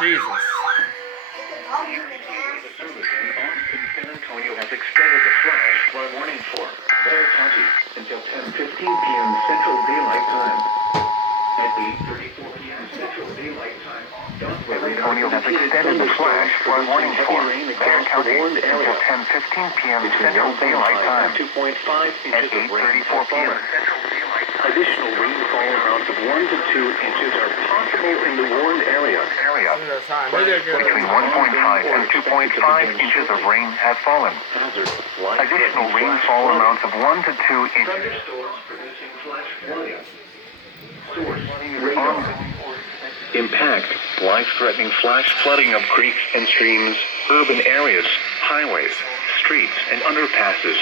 Jesus. San Antonio has extended the flash flood warning for Bexar County until 10:15 p.m. Central Daylight Time. At 8:34 p.m. Central Daylight Time, San Antonio has extended the flash flood warning for Bexar County until 10:15 p.m. Central Daylight Time. 2.5 inches of rain for p.m. Additional rainfall amounts of 1 to 2 inches are possible in the warned area. Between 1.5 and 2.5 inches of rain have fallen. Additional rainfall amounts of 1 to 2 inches. Thunderstorms producing flash flooding. Source: impact: life-threatening flash flooding of creeks and streams, urban areas, highways, streets, and underpasses.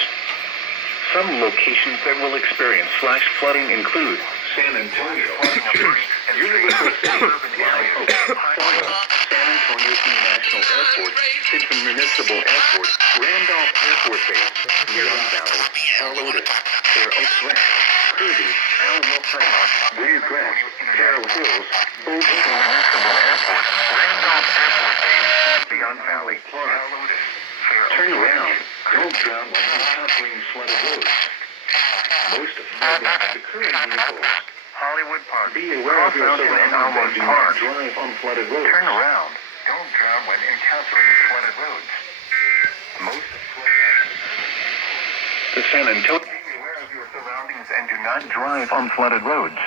Some locations that will experience flash flooding include San Antonio, Universal City, San Antonio International Airport, Sinton Municipal Airport, Randolph Airport Base, Huron Valley, Helotes, Fair Oaks Ranch, Kirby, Alamo Heights, Wind Grass, Carroll Hills, Old Municipal Airport, Randolph Airport Base, Beyond Valley, Helotes. Turn around. Don't drown while encountering flooded roads. Most flooding occurs in vehicles. Hollywood Park. Be aware of your surroundings and do not drive on flooded roads. Turn around. Don't drown when encountering flooded roads. Most The San Antonio. Be aware of your surroundings and do not drive on flooded roads.